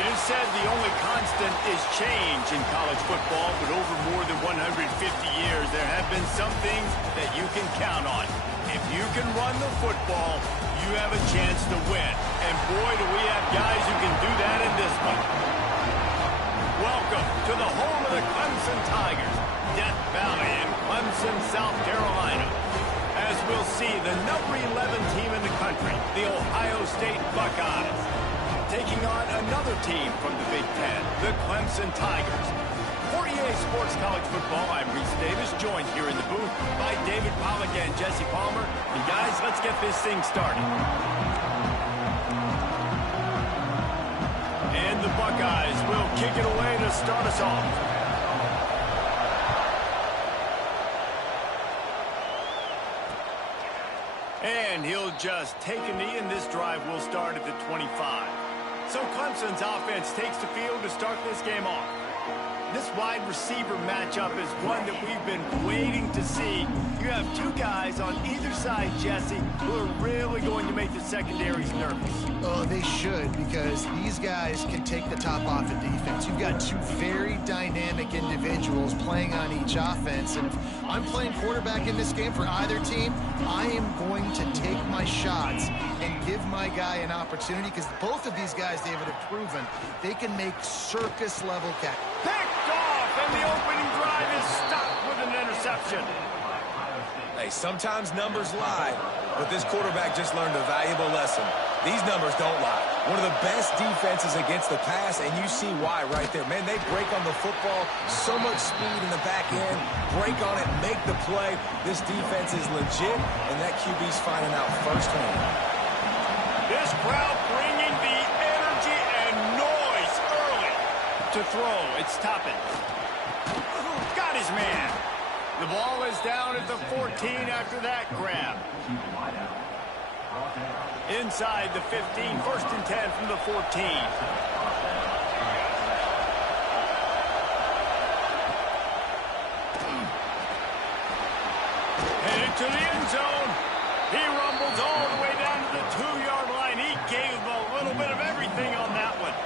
It is said the only constant is change in college football, but over more than 150 years, there have been some things that you can count on. If you can run the football, you have a chance to win. And boy, do we have guys who can do that in this one. Welcome to the home of the Clemson Tigers, Death Valley in Clemson, South Carolina. As we'll see, the number 11 team in the country, the Ohio State Buckeyes, taking on another team from the Big Ten, the Clemson Tigers. For EA Sports College Football, I'm Reese Davis, joined here in the booth by David Pollack and Jesse Palmer. And guys, let's get this thing started. And the Buckeyes will kick it away to start us off. And he'll just take a knee, and this drive will start at the 25. So Clemson's offense takes the field to start this game off. This wide receiver matchup is one that we've been waiting to see. You have two guys on either side, Jesse, who are really going to make the secondaries nervous. Oh, they should, because these guys can take the top off of defense. You've got two very dynamic individuals playing on each offense, and if I'm playing quarterback in this game for either team, I am going to take my shots and give my guy an opportunity, because both of these guys, David, have proven they can make circus-level catch. Picked off, and the opening drive is stopped with an interception. Hey, sometimes numbers lie, but this quarterback just learned a valuable lesson. These numbers don't lie. One of the best defenses against the pass, and you see why right there. Man, they break on the football, so much speed in the back end, break on it, make the play. This defense is legit, and that QB's finding out firsthand. This crowd bringing the energy and noise early. To throw, it's Toppin. Got his man. The ball is down at the 14 after that grab. Inside the 15, 1st and 10 from the 14. Headed to the end zone. He rumbles all the way down to the 2-yard line. He gave a little bit of everything on that one.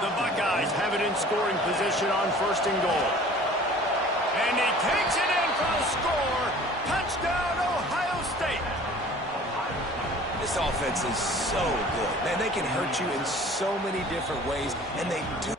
The Buckeyes have it in scoring position on 1st and goal. And he takes it in for the score. Touchdown, Ohio State. This offense is so good. Man, they can hurt you in so many different ways, and they do.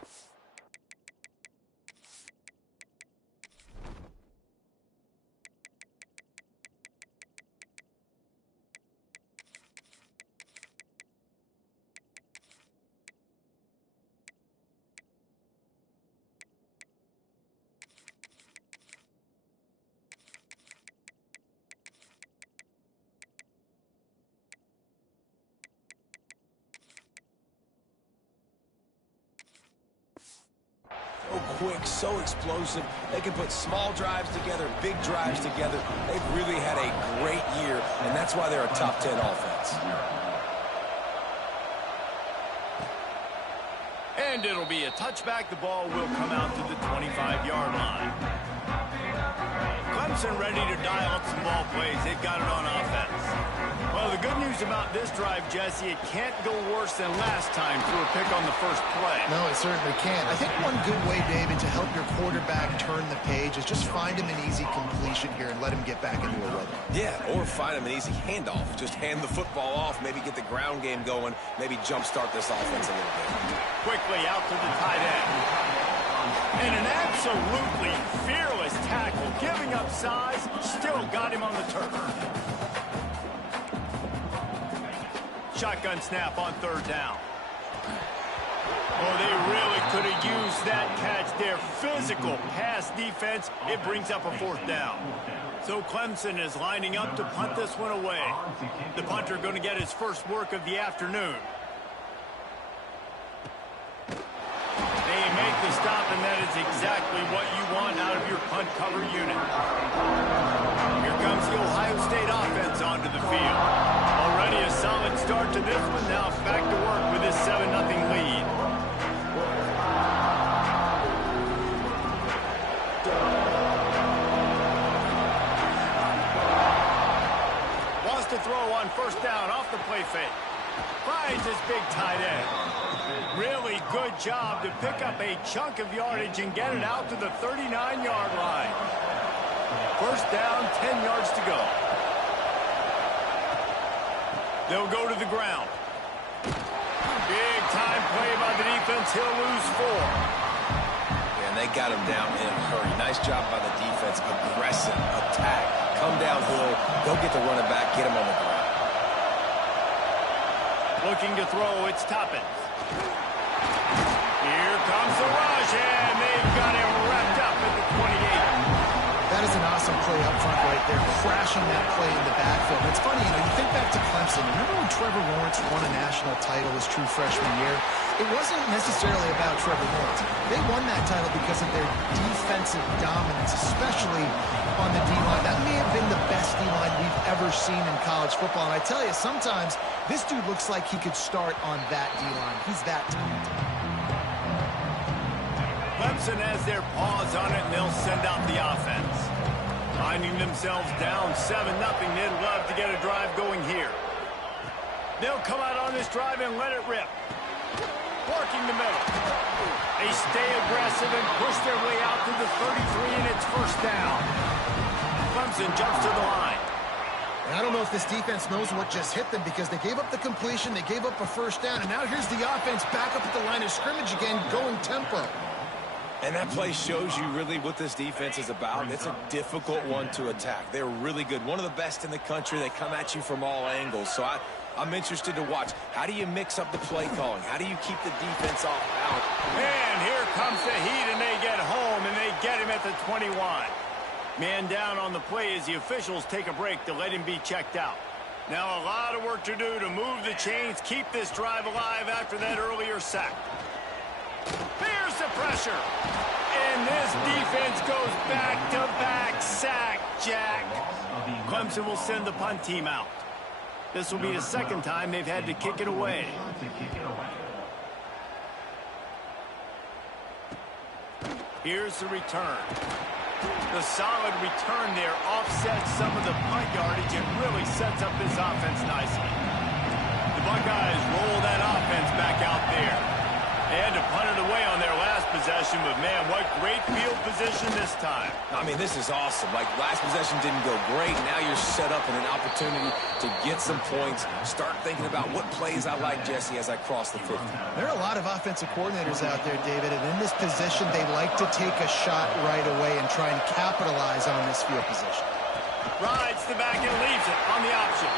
So quick, so explosive. They can put small drives together, big drives together. They've really had a great year, and that's why they're a top 10 offense. And it'll be a touchback. The ball will come out to the 25-yard line. Clemson ready to dial up some ball plays. They've got it on offense. Well, the good news about this drive, Jesse, it can't go worse than last time through a pick on the first play. No, it certainly can't. I think one good way, David, to help your quarterback turn the page is just find him an easy completion here and let him get back into a rhythm. Yeah, or find him an easy handoff. Just hand the football off, maybe get the ground game going, maybe jumpstart this offense a little bit. Quickly out to the tight end. And an absolutely fearless tackle, giving up size, still got him on the turf. Shotgun snap on 3rd down. Oh, they really could have used that catch there. Physical pass defense. It brings up a 4th down. So Clemson is lining up to punt this one away. The punter going to get his first work of the afternoon. They make the stop, and that is exactly what you want out of your punt cover unit. Here comes the Ohio State offense onto the field. Already a solid start to this one. Now back to work with this 7-0 lead. Wants to throw on 1st down off the play fake. Finds his big tight end. Really good job to pick up a chunk of yardage and get it out to the 39-yard line. First down, 10 yards to go. They'll go to the ground. Big time play by the defense. He'll lose 4. And they got him down in a hurry. Nice job by the defense. Aggressive attack. Come downhill. Go get the running back. Get him on the ground. Looking to throw. It's Toppin. Here comes the rush, and they've got him wrapped up at the 28. That is an awesome play up front right there, crashing that play in the backfield. It's funny, you think back to Clemson. Remember when Trevor Lawrence won a national title his true freshman year? It wasn't necessarily about Trevor Lawrence. They won that title because of their defensive dominance, especially on the D-line. That may have been the best D-line we've ever seen in college football. And I tell you, sometimes this dude looks like he could start on that D-line. He's that talented. Clemson has their paws on it, and they'll send out the offense. Finding themselves down 7-0, they'd love to get a drive going here. They'll come out on this drive and let it rip. Working the middle. They stay aggressive and push their way out to the 33, and it's first down. Clemson jumps to the line. And I don't know if this defense knows what just hit them because they gave up the completion, they gave up a first down, and now here's the offense back up at the line of scrimmage again, going tempo. And that play shows you really what this defense is about. It's a difficult one to attack. They're really good. One of the best in the country. They come at you from all angles. So I'm interested to watch. How do you mix up the play calling? How do you keep the defense off balance? And here comes the heat, and they get home, and they get him at the 21. Man down on the play as the officials take a break to let him be checked out. Now a lot of work to do to move the chains, keep this drive alive after that earlier sack. There's the pressure. And this defense goes back-to-back sack, Jack. Clemson will send the punt team out. This will be the second time they've had to kick it away. Here's the return. The solid return there offsets some of the punt yardage and really sets up this offense nicely. The Buckeyes roll that offense back out there. They had to punt it away on their last possession, but man, what great field position this time. I mean, this is awesome. Like, last possession didn't go great. Now you're set up in an opportunity to get some points. Start thinking about what plays I like, Jesse, as I cross the 50. There are a lot of offensive coordinators out there, David, and in this position, they like to take a shot right away and try and capitalize on this field position. Rides the back and leaves it on the option.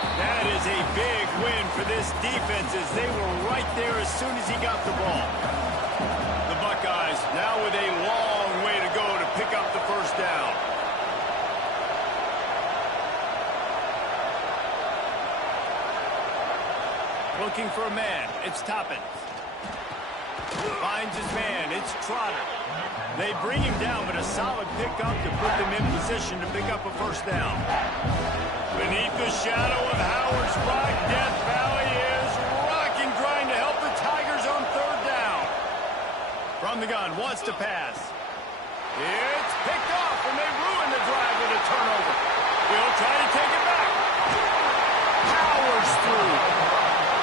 That is a big win for this defense as they were right there as soon as he got the ball. The Buckeyes now with a long way to go to pick up the first down. Looking for a man. It's Toppin. Finds his man. It's Trotter. They bring him down, but a solid pickup to put them in position to pick up a first down. Beneath the shadow of Howard's Rock, Death Valley is rocking, trying to help the Tigers on third down. From the gun, wants to pass. It's picked off, and they ruin the drive with a turnover. He'll try to take it back. Powers through.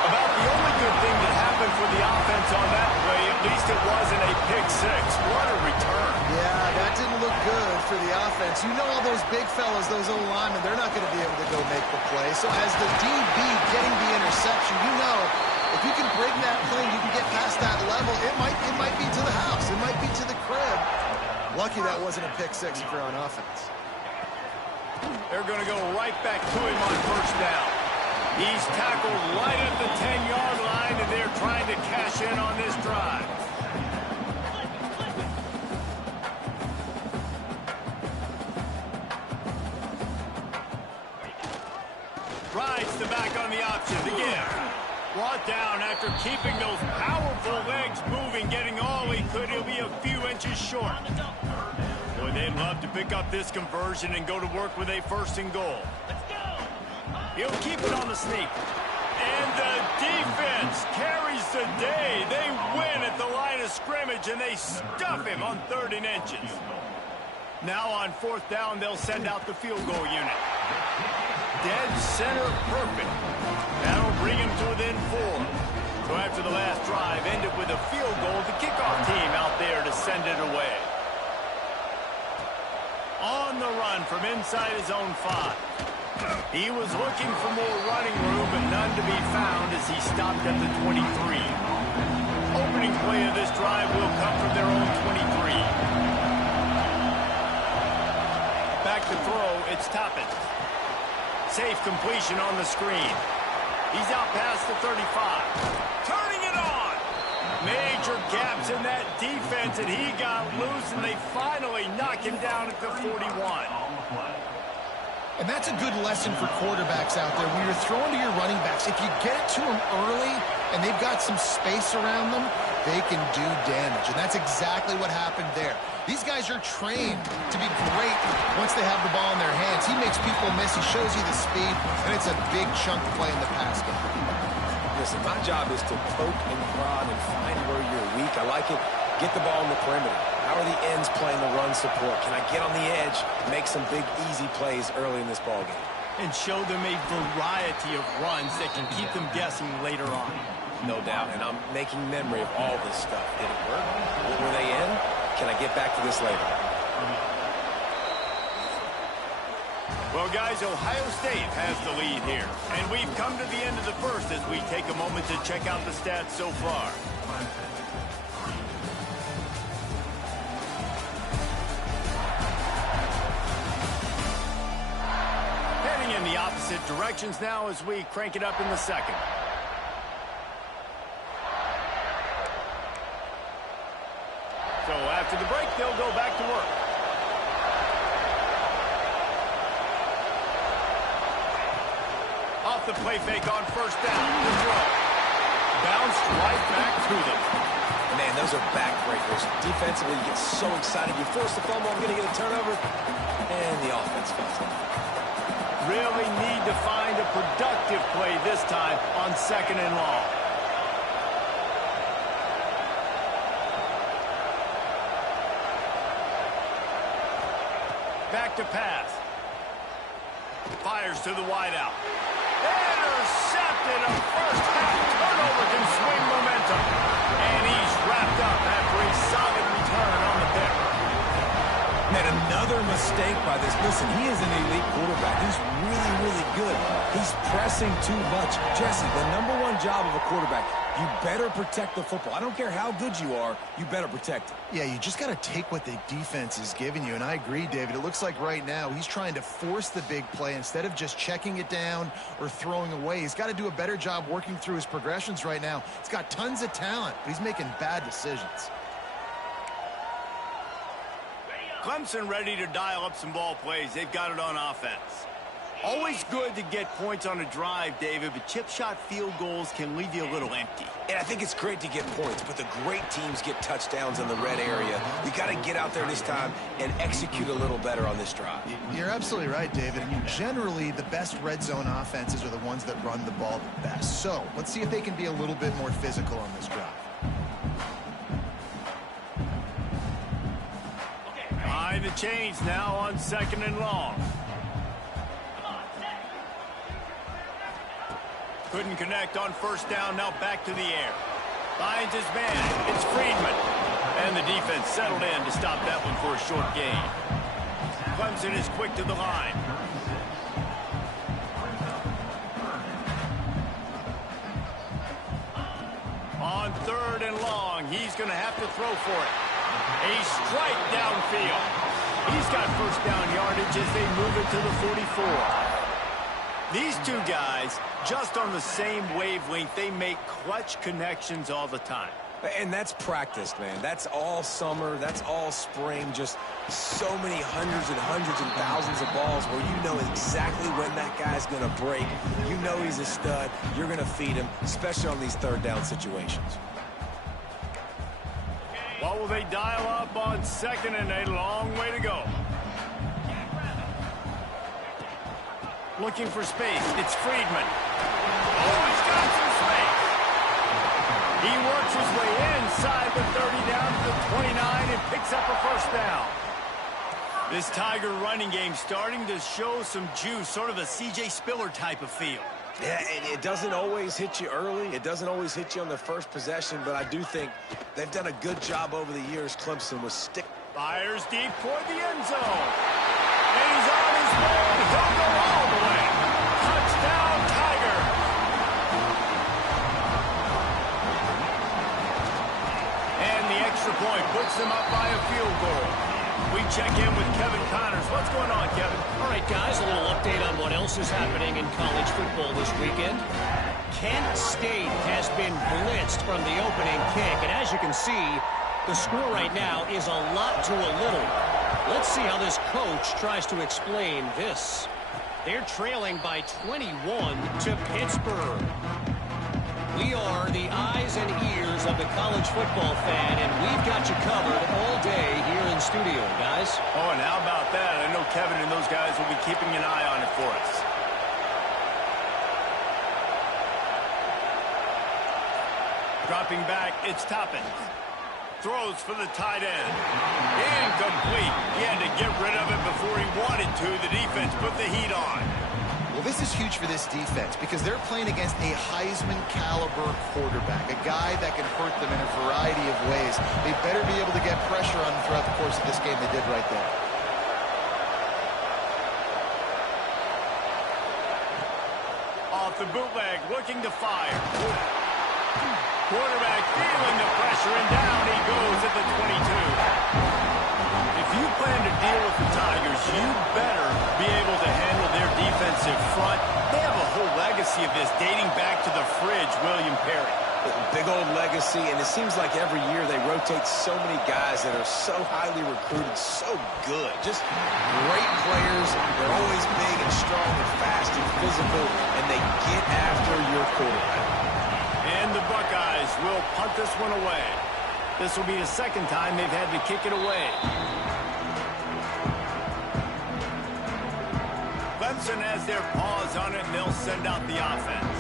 About the only good thing that happened for the offense on that play, at least it wasn't a pick six. What a return. Yeah, that didn't look good for the offense. You know all those big fellas, those old linemen, they're not going to be able to go make the play. So as the DB getting the interception, you know if you can break that plane, you can get past that level, it might be to the house. It might be to the crib. Lucky that wasn't a pick six if you're on offense. They're going to go right back to him on first down. He's tackled right at the 10-yard line, and they're trying to cash in on this drive. Rides the back on the option again. Brought down after keeping those powerful legs moving, getting all he could. He'll be a few inches short. Boy, they'd love to pick up this conversion and go to work with a first and goal. He'll keep it on the sneak. And the defense carries the day. They win at the line of scrimmage, and they stuff him on 3rd and inches. Now on 4th down, they'll send out the field goal unit. Dead center perfect. That'll bring him to within 4. So after the last drive ended with a field goal, the kickoff team out there to send it away. On the run from inside his own 5. He was looking for more running room, but none to be found as he stopped at the 23. Opening play of this drive will come from their own 23. Back to throw, it's Toppin. Safe completion on the screen. He's out past the 35. Turning it on. Major gaps in that defense, and he got loose, and they finally knock him down at the 41. And that's a good lesson for quarterbacks out there. When you're throwing to your running backs, if you get it to them early and they've got some space around them, they can do damage. And that's exactly what happened there. These guys are trained to be great once they have the ball in their hands. He makes people miss. He shows you the speed, and it's a big chunk play in the pass game. Listen, my job is to poke and prod and find where you're weak. I like it. Get the ball in the perimeter. How are the ends playing the run support? Can I get on the edge, make some big, easy plays early in this ballgame? And show them a variety of runs that can keep them guessing later on. No doubt, and I'm making memory of all this stuff. Did it work? What were they in? Can I get back to this later? Well, guys, Ohio State has the lead here. And we've come to the end of the first as we take a moment to check out the stats so far. Heading in the opposite directions now as we crank it up in the second. So after the break, they'll go back to work. Off the play fake on first down. The throw. Bounced right back to them. Man, those are backbreakers. Defensively, you get so excited. You force the fumble, I'm going to get a turnover, and the offense falls in. Really need to find a productive play this time on second and long. Back to pass. Fires to the wideout. Intercepted. A first half turnover can swing momentum. And he's wrapped up after a solid return on the pick. Man, another mistake by this. Listen, he is an elite quarterback. He's really, really good. He's pressing too much. Jesse, the #1 job of a quarterback, you better protect the football. I don't care how good you are, you better protect it. Yeah, you just got to take what the defense is giving you. And I agree, David. It looks like right now he's trying to force the big play instead of just checking it down or throwing away. He's got to do a better job working through his progressions right now. He's got tons of talent, but he's making bad decisions. Clemson ready to dial up some ball plays. They've got it on offense. Always good to get points on a drive, David, but chip shot field goals can leave you a little empty. And I think it's great to get points, but the great teams get touchdowns in the red area. You got to get out there this time and execute a little better on this drive. You're absolutely right, David. I mean, generally, the best red zone offenses are the ones that run the ball the best. So let's see if they can be a little bit more physical on this drive. Behind the chains now on second and long. Couldn't connect on first down, now back to the air. Finds his man, it's Friedman. And the defense settled in to stop that one for a short gain. Clemson is quick to the line. On third and long, he's going to have to throw for it. A strike downfield. He's got first down yardage as they move it to the 44. These two guys, just on the same wavelength, they make clutch connections all the time. And that's practiced, man. That's all summer. That's all spring. Just so many hundreds and thousands of balls where you know exactly when that guy's going to break. You know he's a stud. You're going to feed him, especially on these third down situations. What will they dial up on second and a long way to go? Looking for space. It's Friedman. Oh, he's got some space. He works his way inside the 30 down to the 29 and picks up a first down. This Tiger running game starting to show some juice, sort of a C.J. Spiller type of feel. Yeah, and it doesn't always hit you early. It doesn't always hit you on the first possession, but I do think they've done a good job over the years, Clemson, with stick. Fires deep toward the end zone. And he's on his way. He'll go all the way. Touchdown, Tiger. And the extra point puts them up by a field goal. We check in with Kevin Connors. What's going on, Kevin? All right, guys, a little update on what else is happening in college football this weekend. Kent State has been blitzed from the opening kick, and as you can see, the score right now is a lot to a little. Let's see how this coach tries to explain this. They're trailing by 21 to Pittsburgh. We are the eyes and ears of the college football fan, and we've got you covered all day here in studio, guys. Oh, and how about that? I know Kevin and those guys will be keeping an eye on it for us. Dropping back, it's Toppins. Throws for the tight end. Incomplete. He had to get rid of it before he wanted to. The defense put the heat on. Well, this is huge for this defense because they're playing against a Heisman caliber quarterback, a guy that can hurt them in a variety of ways. They better be able to get pressure on them throughout the course of this game. They did right there. Off the bootleg, looking to fire. Quarterback feeling the pressure, and down he goes at the 22. If you plan to deal with the Tigers, you better be able to handle their defensive front. They have a whole legacy of this dating back to the fridge, William Perry. Big old legacy, and it seems like every year they rotate so many guys that are so highly recruited, so good. Just great players. They're always big and strong and fast and physical, and they get after your quarterback. And the Buckeyes will punt this one away. This will be the second time they've had to kick it away. Clemson has their paws on it, and they'll send out the offense.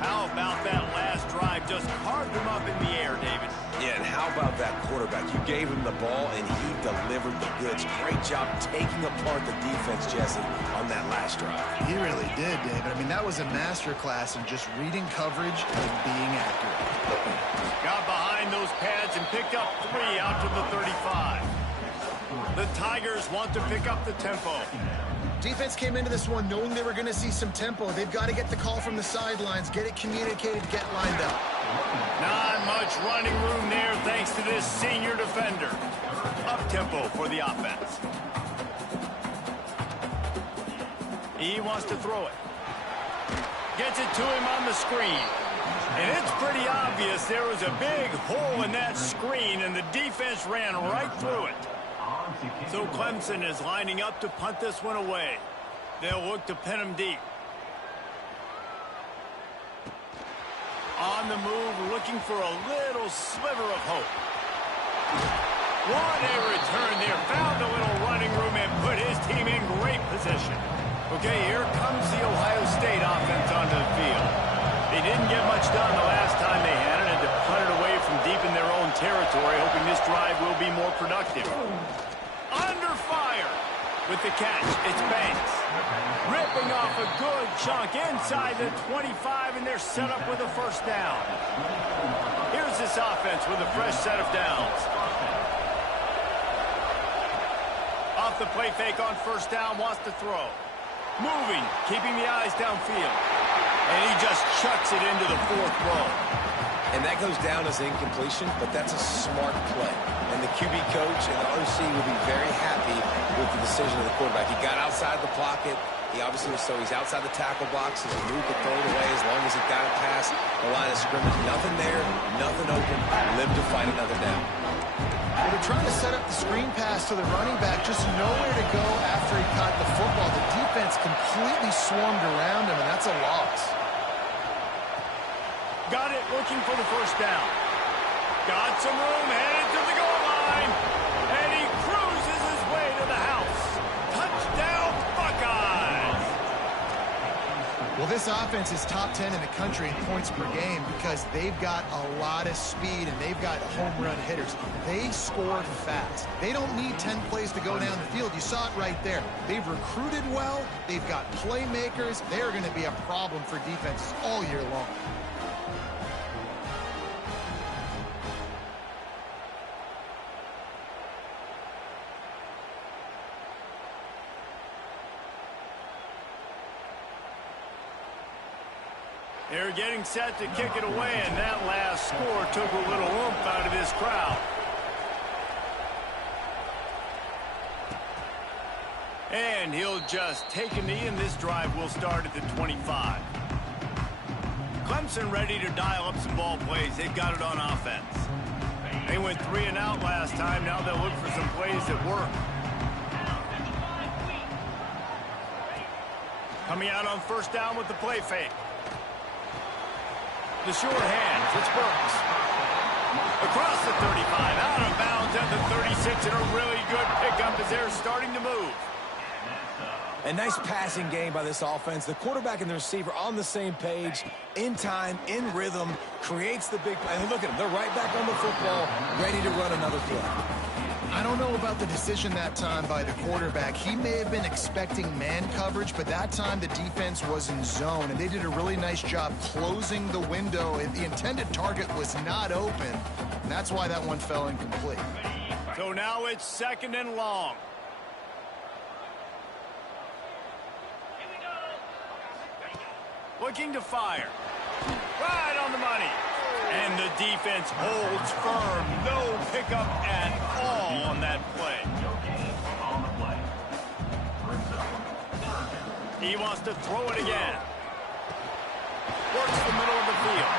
How about that last drive? Just carved him up in the air, David. Yeah, and how about that quarterback? You gave him the ball, and he delivered the goods. Great job taking apart the defense, Jesse, on that last drive. He really did, David. I mean, that was a masterclass in just reading coverage and being accurate. Got behind those pads and picked up 3 out to the 35. The Tigers want to pick up the tempo. Defense came into this one knowing they were going to see some tempo. They've got to get the call from the sidelines, get it communicated, get lined up. Not much running room there thanks to this senior defender. Up-tempo for the offense. He wants to throw it. Gets it to him on the screen. And it's pretty obvious there was a big hole in that screen, and the defense ran right through it. So Clemson is lining up to punt this one away. They'll look to pin him deep. On the move, looking for a little sliver of hope. What a return there. Found a little running room and put his team in great position. Okay, here comes the Ohio State offense onto the field. They didn't get much done the last time they had it, and to punt it away from deep in their own territory, hoping this drive will be more productive. Under fire with the catch. It's Banks. Ripping off a good chunk inside the 25, and they're set up with a first down. Here's this offense with a fresh set of downs. Off the play fake on first down, wants to throw. Moving, keeping the eyes downfield. And he just chucks it into the 4th row. And that goes down as incompletion, but that's a smart play. And the QB coach and the OC will be very happy with the decision of the quarterback. He got outside the pocket. He obviously was, so he's outside the tackle box. He moved to throw it away as long as he got it past the line of scrimmage. Nothing there, nothing open. Live to fight another down. Well, they're trying to set up the screen pass to the running back, just nowhere to go after he caught the football. The defense completely swarmed around him, and that's a loss. Got it, looking for the first down. Got some room, headed to the goal line. And he cruises his way to the house. Touchdown, Buckeyes! Well, This offense is top 10 in the country in points per game because they've got a lot of speed and they've got home run hitters. They score fast. They don't need 10 plays to go down the field. You saw it right there. They've recruited well. They've got playmakers. They're going to be a problem for defenses all year long. They're getting set to kick it away, and that last score took a little oomph out of this crowd. And he'll just take a knee, and this drive will start at the 25. Clemson ready to dial up some ball plays. They've got it on offense. They went 3 and out last time. Now they'll look for some plays that work. Coming out on first down with the play fake. The short hands, it's Burks. Across the 35, out of bounds at the 36, and a really good pickup as they're starting to move. A nice passing game by this offense. The quarterback and the receiver on the same page, in time, in rhythm, creates the big play. And look at them, they're right back on the football, ready to run another play. I don't know about the decision that time by the quarterback. He may have been expecting man coverage, but that time the defense was in zone, and they did a really nice job closing the window. The intended target was not open, and that's why that one fell incomplete. So now it's 2nd and long. Looking to fire. Right on the money. And the defense holds firm. No pickup at all on that play. He wants to throw it again. Works the middle of the field.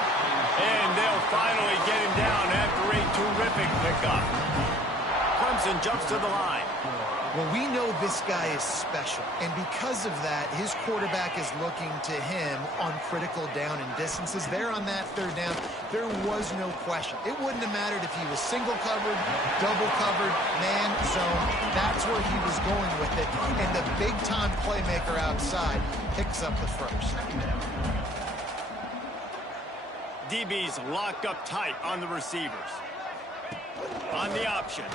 And they'll finally get him down after a terrific pickup. Clemson jumps to the line. Well, we know this guy is special, and because of that, his quarterback is looking to him on critical down and distances. There on that 3rd down, there was no question. It wouldn't have mattered if he was single covered, double covered, man, zone. That's where he was going with it, and the big-time playmaker outside picks up the first. DB's locked up tight on the receivers. On the option.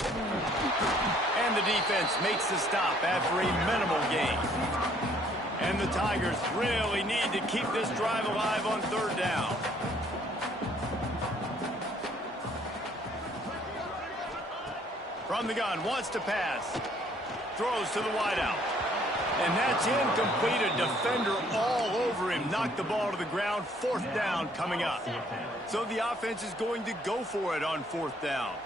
And the defense makes the stop after a minimal gain. And the Tigers really need to keep this drive alive on 3rd down. From the gun, wants to pass. Throws to the wideout. And that's incomplete. A defender all over him. Knocked the ball to the ground. 4th down coming up. So the offense is going to go for it on 4th down.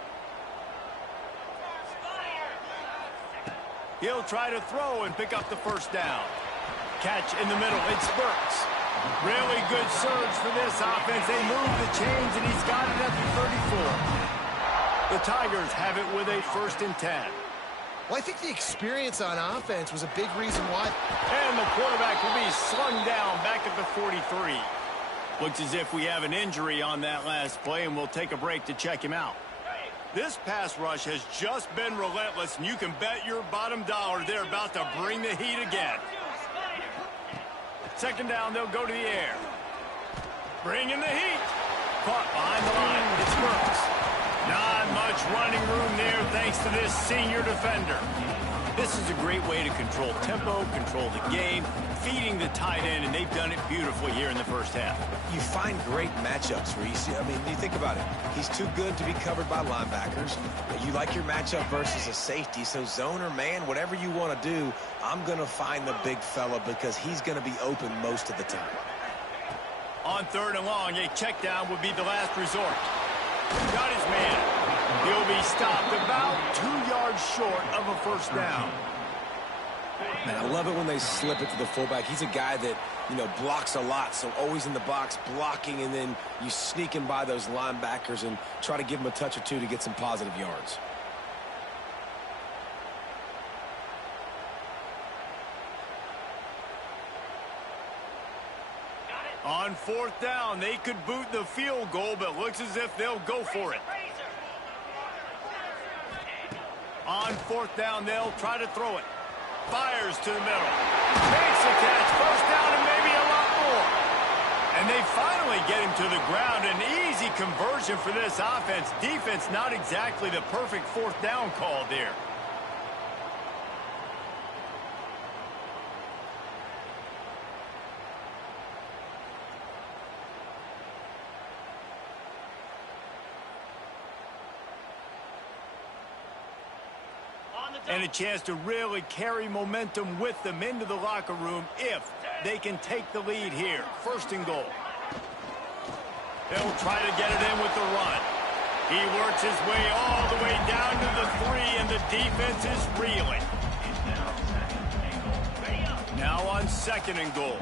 He'll try to throw and pick up the 1st down. Catch in the middle. It's Burks. Really good surge for this offense. They move the chains, and he's got it at the 34. The Tigers have it with a 1st and 10. Well, I think the experience on offense was a big reason why. And the quarterback will be slung down back at the 43. Looks as if we have an injury on that last play, and we'll take a break to check him out. This pass rush has just been relentless, and you can bet your bottom dollar they're about to bring the heat again. 2nd down, they'll go to the air. Bring in the heat. Caught behind the line. It's Burks. Not much running room there thanks to this senior defender. This is a great way to control tempo, control the game, feeding the tight end, and they've done it beautifully here in the 1st half. You find great matchups, Reese. I mean, you think about it. He's too good to be covered by linebackers. You like your matchup versus a safety, so zone or man, whatever you want to do, I'm going to find the big fella because he's going to be open most of the time. On 3rd and long, a check down would be the last resort. Got his man. He'll be stopped about 2 yards short of a 1st down. Man, I love it when they slip it to the fullback. He's a guy that, blocks a lot, so always in the box blocking, and then you sneak him by those linebackers and try to give him a touch or two to get some positive yards. On 4th down, they could boot the field goal, but looks as if they'll go for it. On 4th down, they'll try to throw it. Fires to the middle. Makes the catch. 1st down and maybe a lot more. And they finally get him to the ground. An easy conversion for this offense. Defense, not exactly the perfect fourth down call there. And a chance to really carry momentum with them into the locker room if they can take the lead here. First and goal. They'll try to get it in with the run. He works his way all the way down to the 3, and the defense is reeling. Now on second and goal.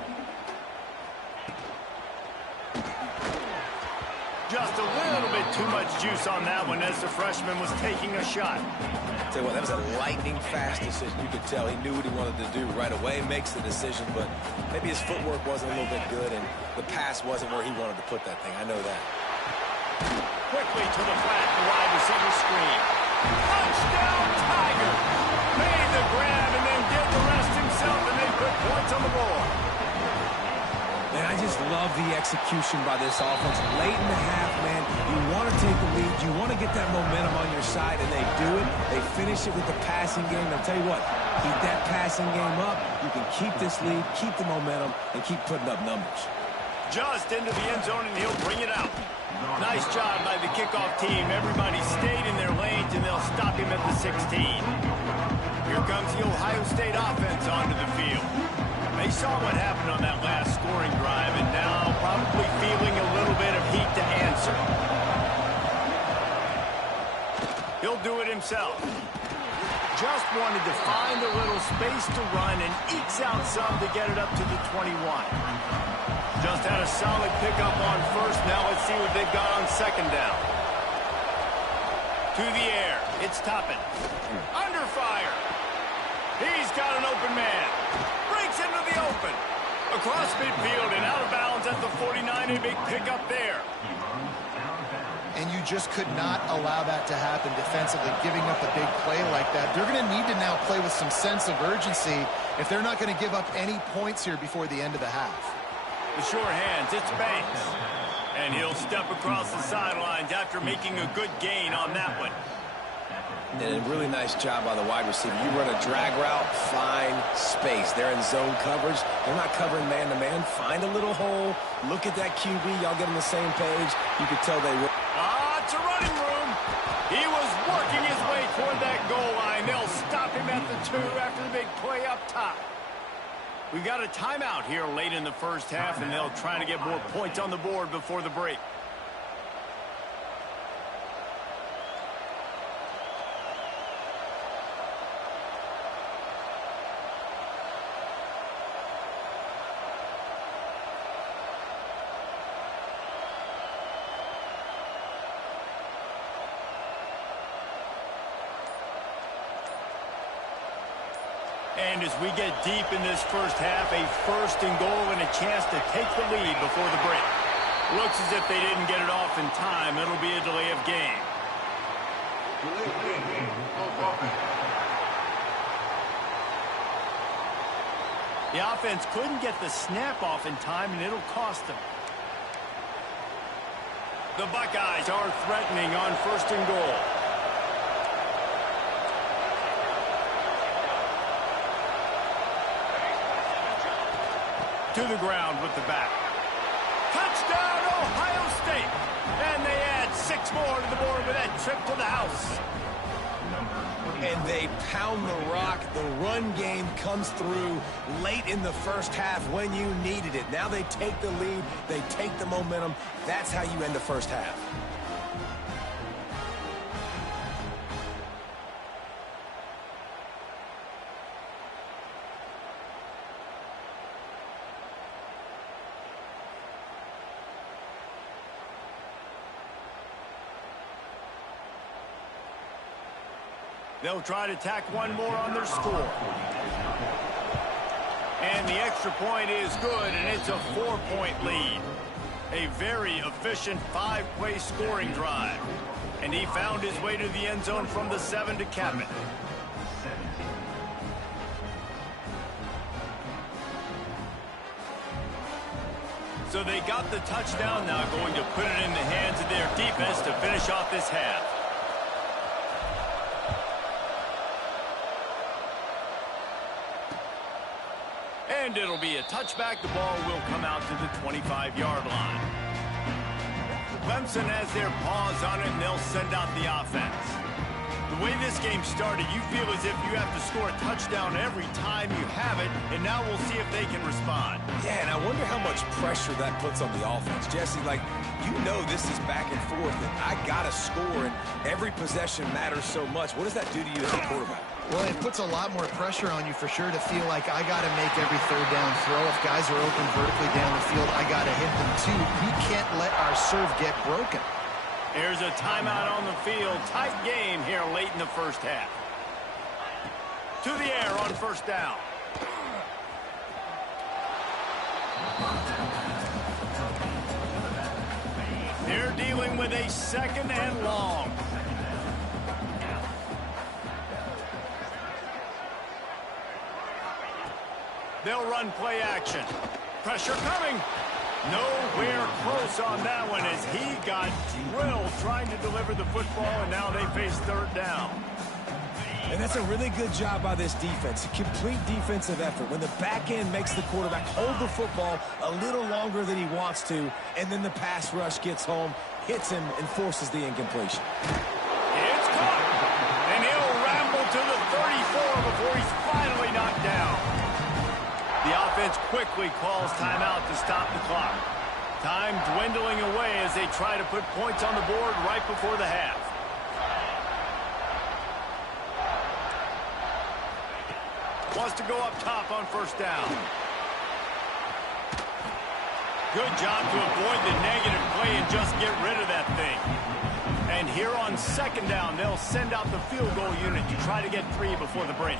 Just a little bit too much juice on that one as the freshman was taking a shot. Tell you what, that was a lightning-fast decision. You could tell he knew what he wanted to do right away, makes the decision, but maybe his footwork wasn't a little bit good, and the pass wasn't where he wanted to put that thing. I know that. Quickly to the flat, the wide receiver screen. Touchdown, Tiger! Made the grab and then did the rest himself, and they put points on the board. Man, I just love the execution by this offense. Late in the half, man, you want to take the lead. You want to get that momentum on your side, and they do it. They finish it with the passing game. I'll tell you what, keep that passing game up. You can keep this lead, keep the momentum, and keep putting up numbers. Just into the end zone, and he'll bring it out. Nice job by the kickoff team. Everybody stayed in their lanes, and they'll stop him at the 16. Here comes the Ohio State offense onto the field. They saw what happened on that last scoring drive, and now probably feeling a little bit of heat to answer. He'll do it himself. Just wanted to find a little space to run and ekes out some to get it up to the 21. Just had a solid pickup on first. Now let's see what they've got on second down. To the air. It's Toppin. Under fire. He's got an open man. Breaks into the open. Across midfield and out of bounds at the 49. A big pickup there. And you just could not allow that to happen defensively, giving up a big play like that. They're going to need to now play with some sense of urgency if they're not going to give up any points here before the end of the half. The sure hands, it's Banks. And he'll step across the sidelines after making a good gain on that one. And a really nice job by the wide receiver. You run a drag route, find space. They're in zone coverage. They're not covering man-to-man. Find a little hole. Look at that QB. Y'all get on the same page. You could tell they were. It's a running room. He was working his way toward that goal line. They'll stop him at the 2 after the big play up top. We've got a timeout here late in the first half, and they'll try to get more points on the board before the break. And as we get deep in this first half, a first and goal and a chance to take the lead before the break. Looks as if they didn't get it off in time. It'll be a delay of game. The offense couldn't get the snap off in time, and it'll cost them. The Buckeyes are threatening on first and goal. To the ground with the back. Touchdown, Ohio State! And they add 6 more to the board with that trip to the house. And they pound the rock. The run game comes through late in the first half when you needed it. Now they take the lead. They take the momentum. That's how you end the first half. They'll try to tack one more on their score. And the extra point is good, and it's a 4-point lead. A very efficient 5-play scoring drive. And he found his way to the end zone from the 7 to cap it. So they got the touchdown, now going to put it in the hands of their defense to finish off this half. And it'll be a touchback. The ball will come out to the 25-yard line. Clemson has their paws on it, and they'll send out the offense. The way this game started, you feel as if you have to score a touchdown every time you have it, and now we'll see if they can respond. Yeah, and I wonder how much pressure that puts on the offense. Jesse, like, you know this is back and forth, and I got to score, and every possession matters so much. What does that do to you as a quarterback? Well, it puts a lot more pressure on you for sure to feel like I got to make every third down throw. If guys are open vertically down the field, I got to hit them too. We can't let our serve get broken. Here's a timeout on the field. Tight game here late in the first half. To the air on first down. They're dealing with a second and long. They'll run play action. Pressure coming. Nowhere close on that one as he got drilled trying to deliver the football, and now they face third down. And that's a really good job by this defense. A complete defensive effort. When the back end makes the quarterback hold the football a little longer than he wants to, and then the pass rush gets home, hits him, and forces the incompletion. It's caught, and he'll ramble to the 34 before he's finally knocked down. The offense quickly calls timeout to stop the clock. Time dwindling away as they try to put points on the board right before the half. Wants to go up top on first down. Good job to avoid the negative play and just get rid of that thing. And here on second down, they'll send out the field goal unit to try to get 3 before the break.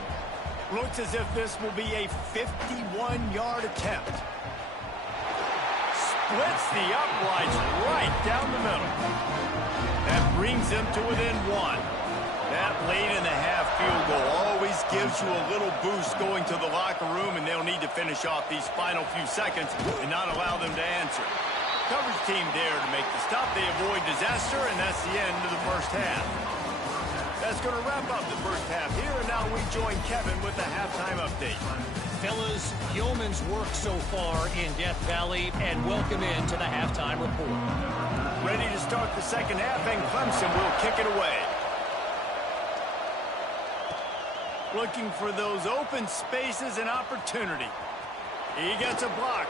Looks as if this will be a 51-yard attempt. Splits the uprights right down the middle. That brings them to within 1. That late in the half field goal always gives you a little boost going to the locker room, and they'll need to finish off these final few seconds and not allow them to answer. Coverage team there to make the stop. They avoid disaster, and that's the end of the first half. That's going to wrap up the first half here, and now we join Kevin with the halftime update. Fellas, yeoman's work so far in Death Valley, and welcome into the halftime report. Ready to start the second half, and Clemson will kick it away. Looking for those open spaces and opportunity. He gets a block.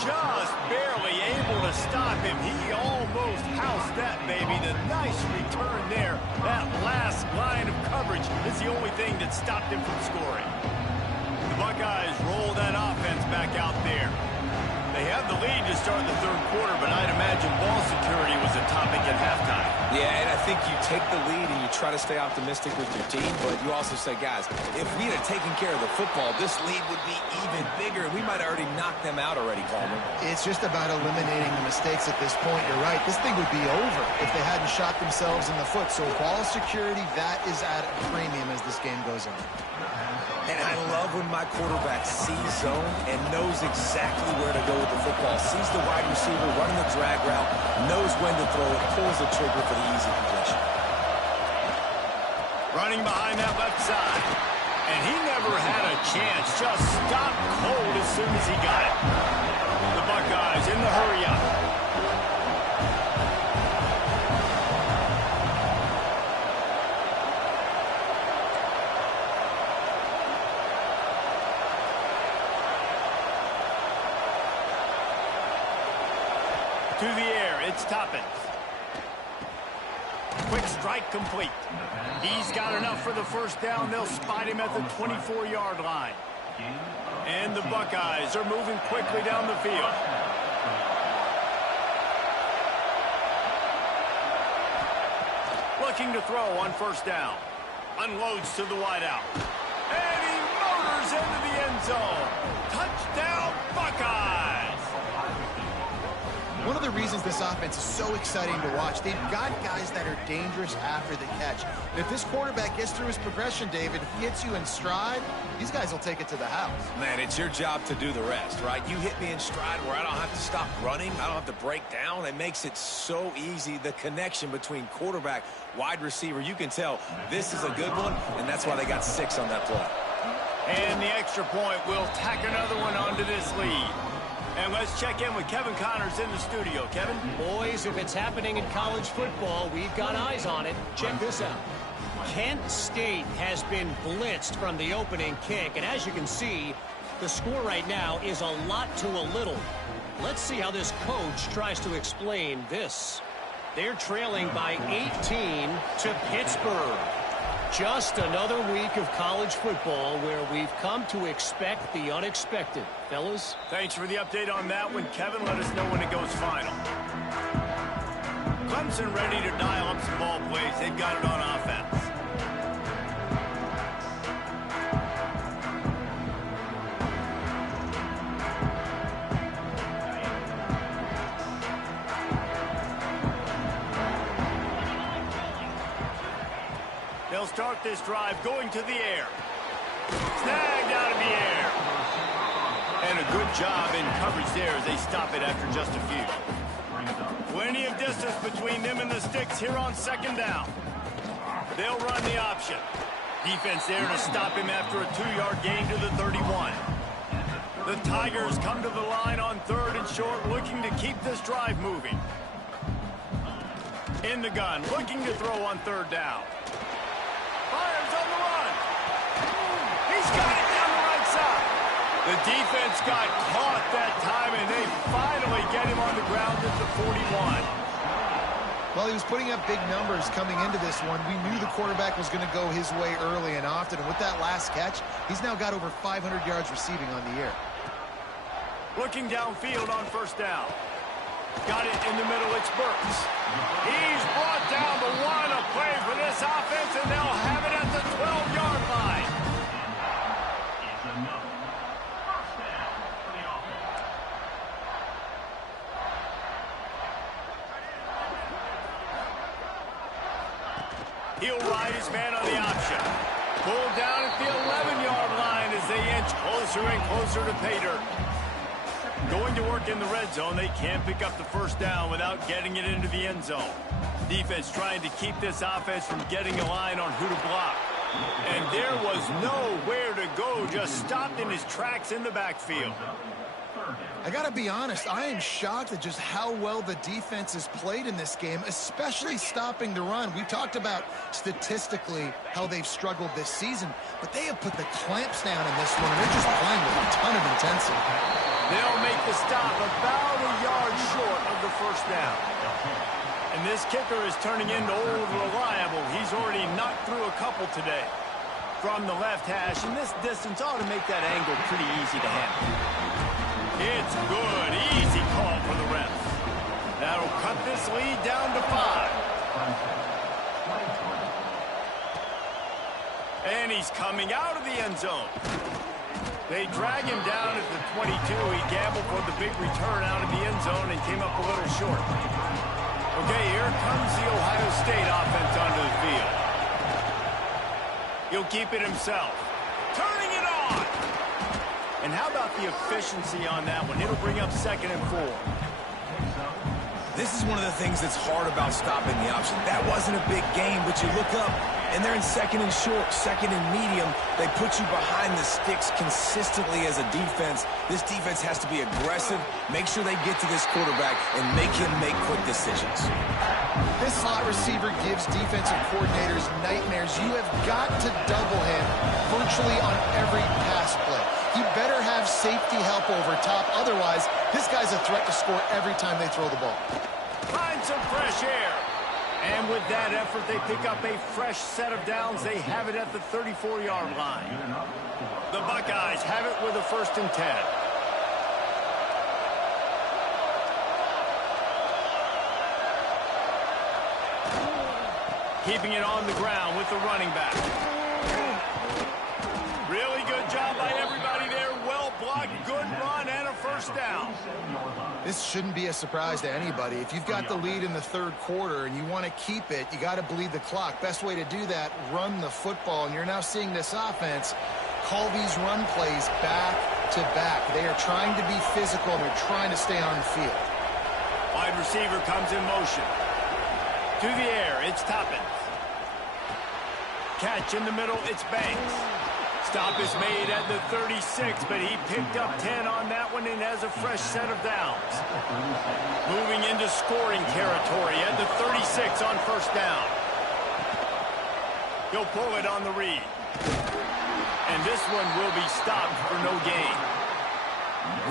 Just barely able to stop him. He almost housed that baby. The nice return there. That last line of coverage is the only thing that stopped him from scoring. The Buckeyes roll that offense back out there. They have the lead to start the third quarter, but I'd imagine ball security was a topic at halftime. Yeah, and I think you take the lead and you try to stay optimistic with your team, but you also say, guys, if we had taken care of the football, this lead would be even bigger, and we might have already knocked them out already, Coleman. It's just about eliminating the mistakes at this point. You're right. This thing would be over if they hadn't shot themselves in the foot. So ball security, that is at a premium as this game goes on. And I love when my quarterback sees zone and knows exactly where to go with the football. Sees the wide receiver running the drag route, knows when to throw it, pulls the trigger for the easy completion. Running behind that left side. And he never had a chance. Just stopped cold as soon as he got it. The Buckeyes in the hurry up. To the air, it's Toppins. Quick strike complete. He's got enough for the first down. They'll spot him at the 24-yard line. And the Buckeyes are moving quickly down the field. Looking to throw on first down. Unloads to the wideout. And he motors into the end zone. Touchdown, Buckeyes! One of the reasons this offense is so exciting to watch, they've got guys that are dangerous after the catch. And if this quarterback gets through his progression, David, if he hits you in stride, these guys will take it to the house. Man, it's your job to do the rest, right? You hit me in stride where I don't have to stop running. I don't have to break down. It makes it so easy. The connection between quarterback, wide receiver, you can tell this is a good one, and that's why they got 6 on that play. And the extra point will tack another one onto this lead. And let's check in with Kevin Connors in the studio. Kevin? Boys, if it's happening in college football, we've got eyes on it. Check this out. Kent State has been blitzed from the opening kick. And as you can see, the score right now is a lot to a little. Let's see how this coach tries to explain this. They're trailing by 18 to Pittsburgh. Just another week of college football where we've come to expect the unexpected. Fellas? Thanks for the update on that one, Kevin. Let us know when it goes final. Clemson ready to dial up some ball plays. They've got it on offense. They'll start this drive going to the air. Snagged out of the air. And a good job in coverage there as they stop it after just a few. Plenty of distance between them and the sticks here on second down. They'll run the option. Defense there to stop him after a 2-yard gain to the 31. The Tigers come to the line on 3rd and short, looking to keep this drive moving. In the gun, looking to throw on 3rd down. Fires on the run. He's got it down the right side. The defense got caught that time, and they finally get him on the ground at the 41. Well, he was putting up big numbers coming into this one. We knew the quarterback was going to go his way early and often. And with that last catch, he's now got over 500 yards receiving on the year. Looking downfield on 1st down. Got it in the middle, it's Burks. He's brought down the one, a play for this offense, and they'll have it at the 12-yard line. He'll ride his man on the option. Pulled down at the 11-yard line as they inch closer and closer to pay dirt. Going to work in the red zone, they can't pick up the 1st down without getting it into the end zone. Defense trying to keep this offense from getting a line on who to block. And there was nowhere to go, just stopped in his tracks in the backfield. I got to be honest, I am shocked at just how well the defense has played in this game, especially stopping the run. We talked about statistically how they've struggled this season, but they have put the clamps down in this one. They're just playing with a ton of intensity. They'll make the stop about a yard short of the 1st down. And this kicker is turning into old reliable. He's already knocked through a couple today. From the left hash, and this distance ought to make that angle pretty easy to handle. It's good. Easy call for the refs. That'll cut this lead down to 5. And he's coming out of the end zone. They drag him down at the 22. He gambled for the big return out of the end zone and came up a little short. Okay, here comes the Ohio State offense onto the field. He'll keep it himself. Turning it on! And how about the efficiency on that one? It'll bring up 2nd and 4. This is one of the things that's hard about stopping the option. That wasn't a big game, but you look up, and they're in 2nd and short, 2nd and medium. They put you behind the sticks consistently as a defense. This defense has to be aggressive, make sure they get to this quarterback, and make him make quick decisions. This slot receiver gives defensive coordinators nightmares. You have got to double him virtually on every pass play. He better have safety help over top. Otherwise, this guy's a threat to score every time they throw the ball. Find some fresh air. And with that effort, they pick up a fresh set of downs. They have it at the 34-yard line. The Buckeyes have it with a 1st and 10. Keeping it on the ground with the running back. Really good job by everybody there. Well blocked, good run, and a 1st down. This shouldn't be a surprise to anybody. If you've got the lead in the third quarter and you want to keep it, you got to bleed the clock. Best way to do that, run the football. And you're now seeing this offense call these run plays back to back. They are trying to be physical. They're trying to stay on the field. Wide receiver comes in motion. To the air, it's Toppins. Catch in the middle, it's Banks. Stop is made at the 36, but he picked up 10 on that one and has a fresh set of downs. Moving into scoring territory at the 36 on first down. He'll pull it on the read. And this one will be stopped for no gain.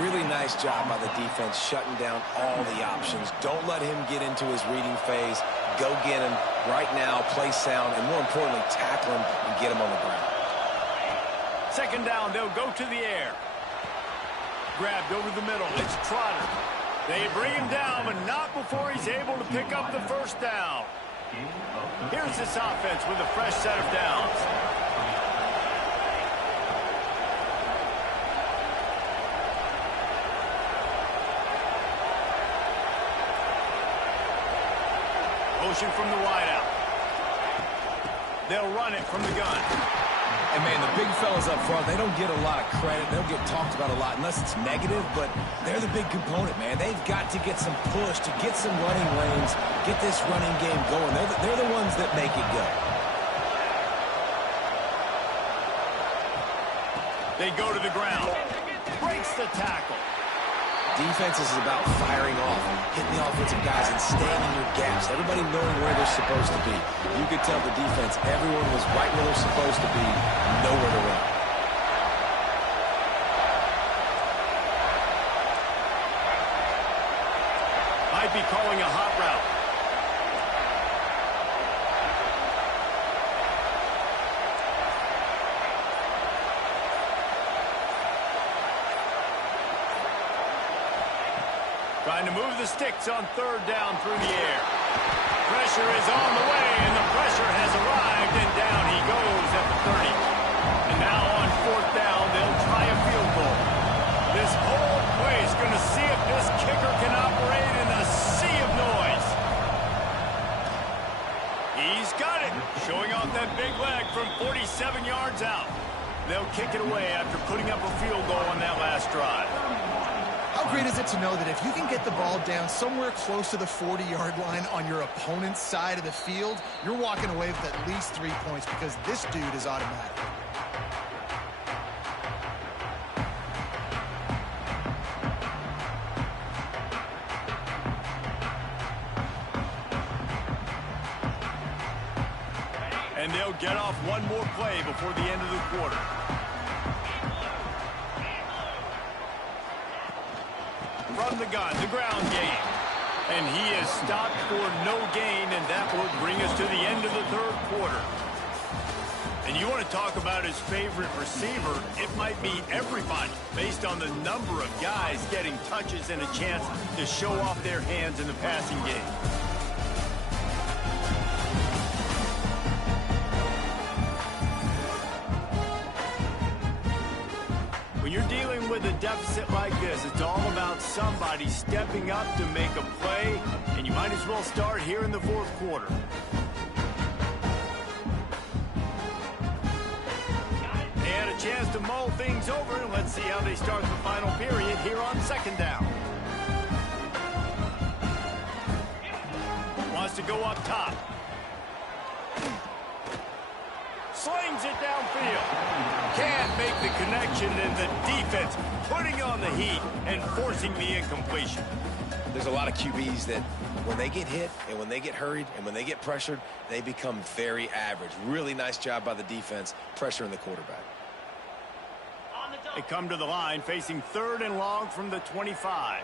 Really nice job by the defense shutting down all the options. Don't let him get into his reading phase. Go get him right now, play sound, and more importantly, tackle him and get him on the ground. Second down, they'll go to the air. Grabbed over the middle, it's Trotter. They bring him down, but not before he's able to pick up the first down. Here's this offense with a fresh set of downs. Motion from the wideout. They'll run it from the gun. And, man, the big fellas up front, they don't get a lot of credit. They don't get talked about a lot unless it's negative, but they're the big component, man. They've got to get some push, to get some running lanes, get this running game going. They're the ones that make it go. They go to the ground. Breaks the tackle. Defense is about firing off, hitting the offensive guys and staying in your gaps. Everybody knowing where they're supposed to be. You could tell the defense, everyone was right where they're supposed to be, nowhere to run. Might be calling a hot route. Trying to move the sticks on third down through the air. Pressure is on the way, and the pressure has arrived, and down he goes at the 30. And now on fourth down, they'll try a field goal. This whole play is going to see if this kicker can operate in a sea of noise. He's got it, showing off that big leg from 47 yards out. They'll kick it away after putting up a field goal on that last drive. How great is it to know that if you can get the ball down somewhere close to the 40-yard line on your opponent's side of the field, you're walking away with at least 3 points because this dude is automatic. And they'll get off one more play before the end of the quarter. From the gun, the ground game. And he is stopped for no gain, and that will bring us to the end of the third quarter. And you want to talk about his favorite receiver, it might be everybody, based on the number of guys getting touches and a chance to show off their hands in the passing game. When you're dealing with a deficit like this, it's all about somebody stepping up to make a play, and you might as well start here in the fourth quarter. They had a chance to mull things over, and let's see how they start the final period here on second down. Wants to go up top. Slings it downfield. Can't make the connection, and the defense putting on the heat and forcing the incompletion. There's a lot of QBs that when they get hit and when they get hurried and when they get pressured, they become very average. Really nice job by the defense pressuring the quarterback. They come to the line facing third and long from the 25.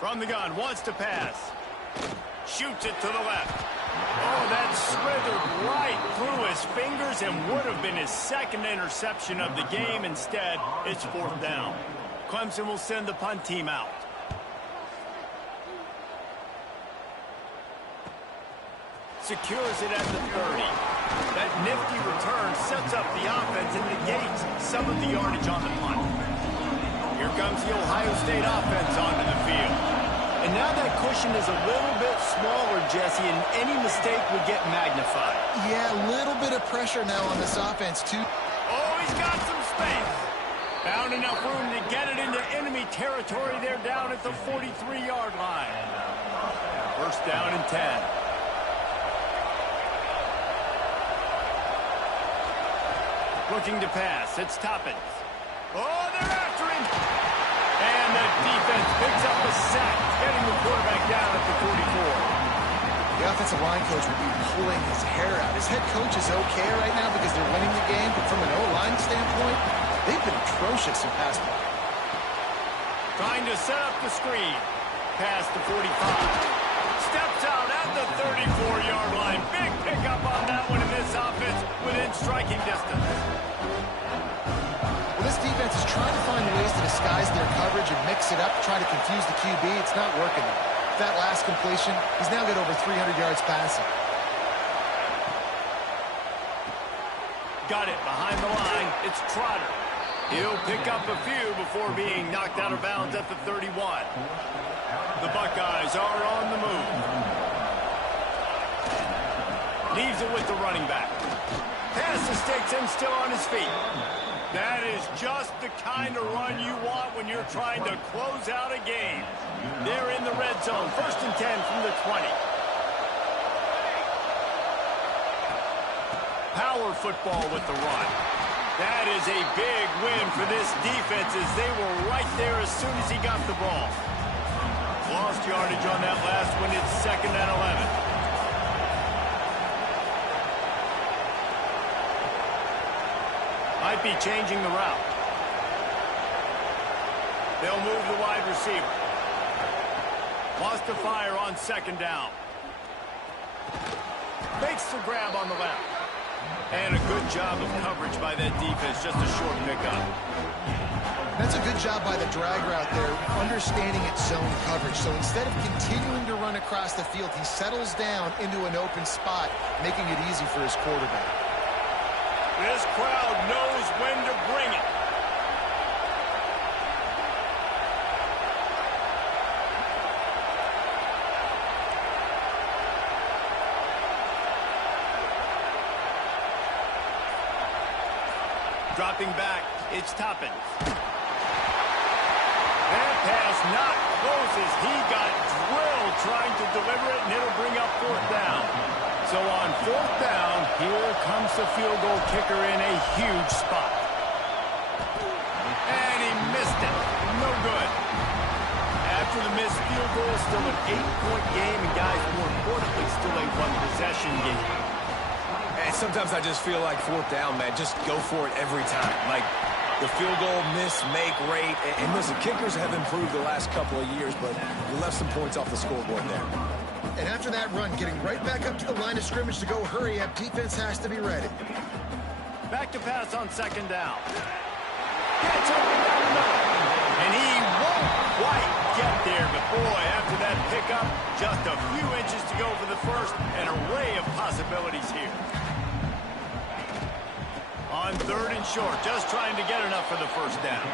From the gun, wants to pass. Shoots it to the left. Oh, that slithered right through his fingers and would have been his second interception of the game. Instead, it's fourth down. Clemson will send the punt team out. Secures it at the 30. That nifty return sets up the offense and negates some of the yardage on the punt. comes the Ohio State offense onto the field. And now that cushion is a little bit smaller, Jesse, and any mistake would get magnified. Yeah, a little bit of pressure now on this offense, too. Oh, he's got some space. Found enough room to get it into enemy territory there down at the 43-yard line. First down and 10. Looking to pass. It's Toppins. Oh, they're after him. And the defense picks up a sack, getting the quarterback down at the 44. The offensive line coach would be pulling his hair out. His head coach is okay right now because they're winning the game, but from an O-line standpoint, they've been atrocious in pass play. Trying to set up the screen. Past the 45. Steps out at the 34-yard line. Big pickup on that one in this offense within striking distance. Well, this defense is trying to find ways to disguise their coverage and mix it up, try to confuse the QB. It's not working. That last completion, he's now got over 300 yards passing. Got it behind the line. It's Trotter. He'll pick up a few before being knocked out of bounds at the 31. The Buckeyes are on the move. Leaves it with the running back. Pass mistakes him still on his feet. That is just the kind of run you want when you're trying to close out a game. They're in the red zone. First and 10 from the 20. Power football with the run. That is a big win for this defense as they were right there as soon as he got the ball. Lost yardage on that last one. It's second and 11. Might be changing the route. They'll move the wide receiver. Wants to fire on second down. Makes the grab on the left. And a good job of coverage by that defense. Just a short pickup. That's a good job by the drag route there, understanding its zone coverage. So instead of continuing to run across the field, he settles down into an open spot, making it easy for his quarterback. This crowd knows when to bring it. Dropping back, it's Toppins. That pass not close as he got drilled trying to deliver it, and it'll bring up fourth down. So on fourth down, here comes the field goal kicker in a huge spot. And he missed it. No good. After the missed field goal, still an 8-point game, and guys, more importantly, still a one-possession game. And sometimes I just feel like fourth down, man, just go for it every time. Like the field goal miss, make rate. And listen, kickers have improved the last couple of years, but you left some points off the scoreboard there. And after that run, getting right back up to the line of scrimmage to go hurry up, defense has to be ready. Back to pass on second down. Gets open down the middle. And he won't quite get there, but boy, after that pickup, just a few inches to go for the first. An array of possibilities here. On third and short, just trying to get enough for the first down.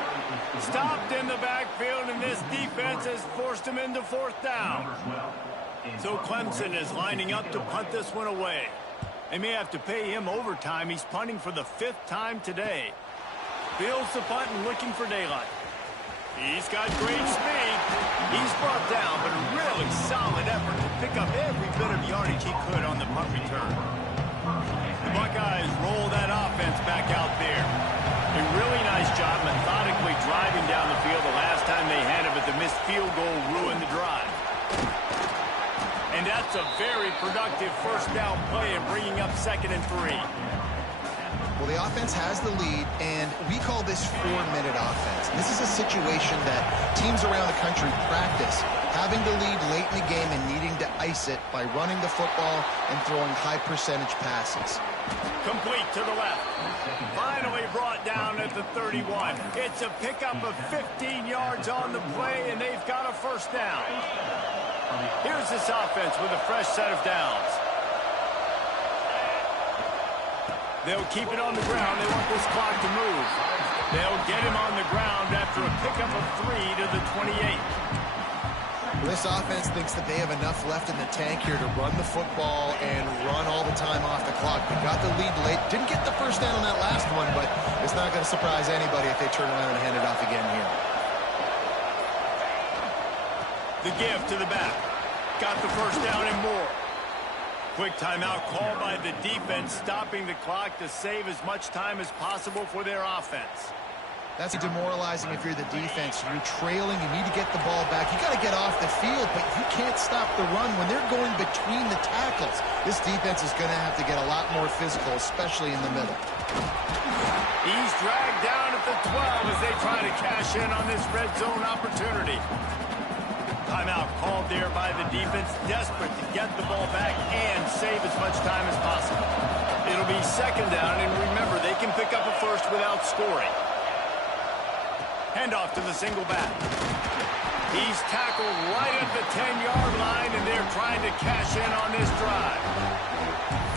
Stopped in the backfield, and this defense has forced him into fourth down. So Clemson is lining up to punt this one away. They may have to pay him overtime. He's punting for the 5th time today. Fields the punt and looking for daylight. He's got great speed. He's brought down, but a really solid effort to pick up every bit of yardage he could on the punt return. The Buckeyes roll that offense back out there. A really nice job methodically driving down the field the last time they had it, but the missed field goal ruined the drive. And that's a very productive first down play and bringing up second and 3. Well, the offense has the lead, and we call this 4-minute offense. This is a situation that teams around the country practice, having the lead late in the game and needing to ice it by running the football and throwing high-percentage passes. Complete to the left. Finally brought down at the 31. It's a pickup of 15 yards on the play, and they've got a first down. Here's this offense with a fresh set of downs. They'll keep it on the ground. They want this clock to move. They'll get him on the ground after a pickup of 3 to the 28. This offense thinks that they have enough left in the tank here to run the football and run all the time off the clock. They got the lead late. Didn't get the first down on that last one, but it's not going to surprise anybody if they turn around and hand it off again here. The give to the back. Got the first down and more. Quick timeout called by the defense, stopping the clock to save as much time as possible for their offense. That's demoralizing if you're the defense. You're trailing. You need to get the ball back. You got to get off the field, but you can't stop the run when they're going between the tackles. This defense is going to have to get a lot more physical, especially in the middle. He's dragged down at the 12 as they try to cash in on this red zone opportunity. Timeout called there by the defense, desperate to get the ball back and save as much time as possible. It'll be second down, and remember, they can pick up a first without scoring. Handoff to the single back. He's tackled right at the 10-yard line, and they're trying to cash in on this drive.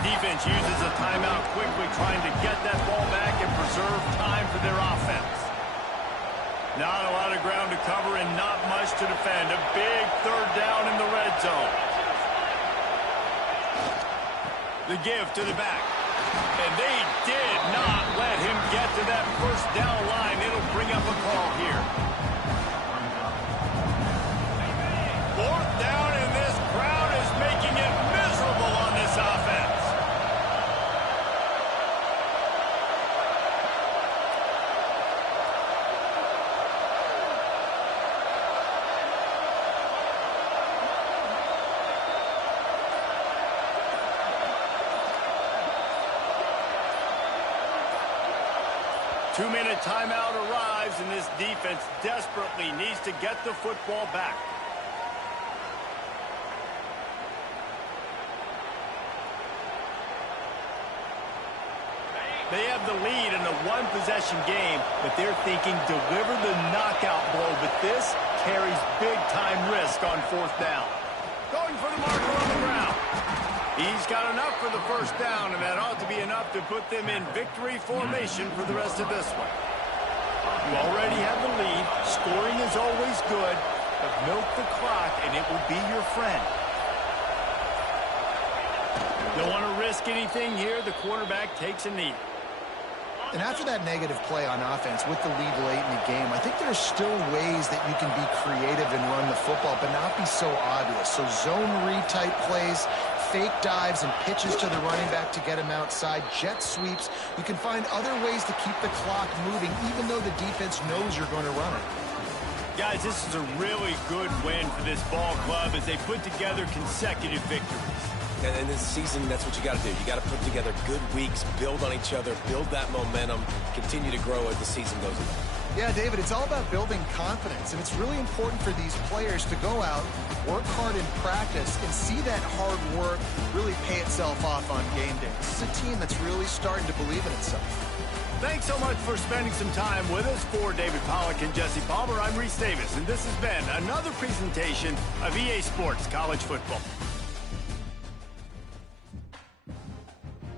Defense uses a timeout quickly, trying to get that ball back and preserve time for their offense. Not a lot of ground to cover and not much to defend. A big third down in the red zone. The give to the back. And they did not let him get to that first down line. It'll bring up a call here. Fourth down, and this crowd is making it miserable on this offense. Two-minute timeout arrives, and this defense desperately needs to get the football back. They have the lead in a one-possession game, but they're thinking deliver the knockout blow, but this carries big-time risk on fourth down. Going for the marker on the ground. He's got enough for the first down, and that ought to be enough to put them in victory formation for the rest of this one. You already have the lead. Scoring is always good, but milk the clock, and it will be your friend. Don't want to risk anything here. The quarterback takes a knee. And after that negative play on offense with the lead late in the game, I think there's still ways that you can be creative and run the football, but not be so obvious. So zone read type plays, fake dives and pitches to the running back to get him outside, jet sweeps. You can find other ways to keep the clock moving, even though the defense knows you're going to run it. Guys, this is a really good win for this ball club as they put together consecutive victories. And in this season, that's what you got to do. You got to put together good weeks, build on each other, build that momentum, continue to grow as the season goes on. Yeah, David, it's all about building confidence, and it's really important for these players to go out, work hard in practice, and see that hard work really pay itself off on game day. This is a team that's really starting to believe in itself. Thanks so much for spending some time with us. For David Pollack and Jesse Palmer, I'm Reese Davis, and this has been another presentation of EA Sports College Football.